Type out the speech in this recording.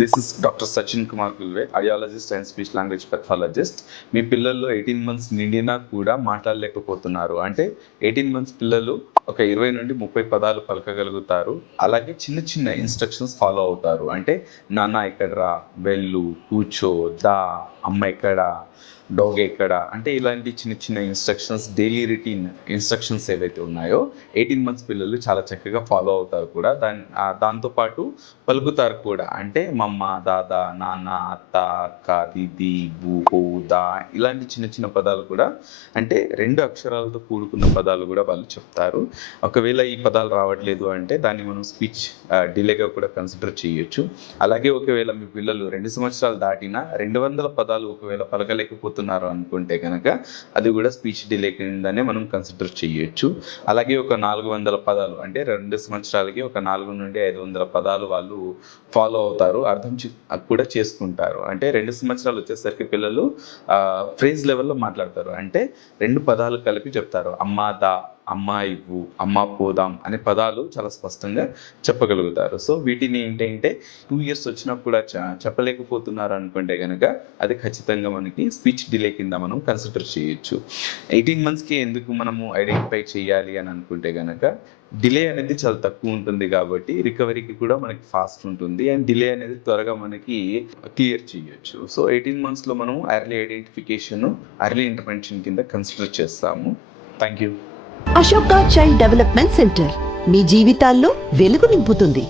This is doctor Sachin Kumar Kulwe, audiologist and speech language pathologist. మీ పిల్లల్లో 18 months నిండినా కూడా మాట్లాడలేకపోతున్నారు అంటే 18 మంత్స్ పిల్లలు ఒక 20 నుండి 30 పదాలు పలకగలుగుతారు. అలాగే చిన్న చిన్న ఇన్స్ట్రక్షన్స్ ఫాలో అవుతారు. అంటే నాన్న ఇక్కడ రా, వెళ్ళు, కూర్చో, దా, అమ్మ ఎక్కడ, డాగ్ ఎక్కడ, అంటే ఇలాంటి చిన్న చిన్న ఇన్స్ట్రక్షన్స్, డైలీ రొటీన్ ఇన్స్ట్రక్షన్స్ ఏవైతే ఉన్నాయో 18 మంత్స్ పిల్లలు చాలా చక్కగా ఫాలో అవుతారు కూడా. దాంతోపాటు పలుకుతారు కూడా. అంటే మమ్మ, దాదా, నాన్న, అత్త, అక్క, దీది, బూ, దా, ఇలాంటి చిన్న చిన్న పదాలు కూడా, అంటే 2 అక్షరాలతో కూడుకున్న పదాలు కూడా వాళ్ళు చెప్తారు. ఒకవేళ ఈ పదాలు రావట్లేదు అంటే దాన్ని మనం స్పీచ్ డిలేగా కూడా కన్సిడర్ చేయొచ్చు. అలాగే ఒకవేళ మీ పిల్లలు 2 సంవత్సరాలు దాటినా 200 పదాలు ఒకవేళ పలకలేకపోతున్నారు అనుకుంటే కనుక అది కూడా స్పీచ్ డిలే కిందనే మనం కన్సిడర్ చేయొచ్చు. అలాగే ఒక 400 పదాలు, అంటే 2 సంవత్సరాలకి ఒక 4 నుండి 500 పదాలు వాళ్ళు ఫాలో అవుతారు, అర్థం కూడా చేసుకుంటారు. అంటే 2 సంవత్సరాలు వచ్చేసరికి పిల్లలు ఫ్రేజ్ లెవెల్లో మాట్లాడతారు. అంటే 2 పదాలు కలిపి చెప్తారు. అమ్మ దా, అమ్మ ఇవ్వు, అమ్మ పోదాం అనే పదాలు చాలా స్పష్టంగా చెప్పగలుగుతారు. సో వీటిని ఏంటంటే 2 ఇయర్స్ వచ్చినా కూడా చెప్పలేకపోతున్నారు అనుకుంటే కనుక అది ఖచ్చితంగా మనకి స్పీచ్ డిలే కింద మనం కన్సిడర్ చేయొచ్చు. 18 మంత్స్కి ఎందుకు మనము ఐడెంటిఫై చేయాలి అని అనుకుంటే కనుక డిలే అనేది చాలా తక్కువ ఉంటుంది కాబట్టి రికవరీకి కూడా మనకి ఫాస్ట్ ఉంటుంది అండ్ డిలే అనేది త్వరగా మనకి క్లియర్ చేయొచ్చు. సో 18 మంత్స్లో మనం ఎర్లీ ఐడెంటిఫికేషన్, ఎర్లీ ఇంటర్వెన్షన్ కింద కన్సిడర్ చేస్తాము. Thank you. Ashoka child development centre మీ జీవితాల్లో వెలుగు నింపుతుంది.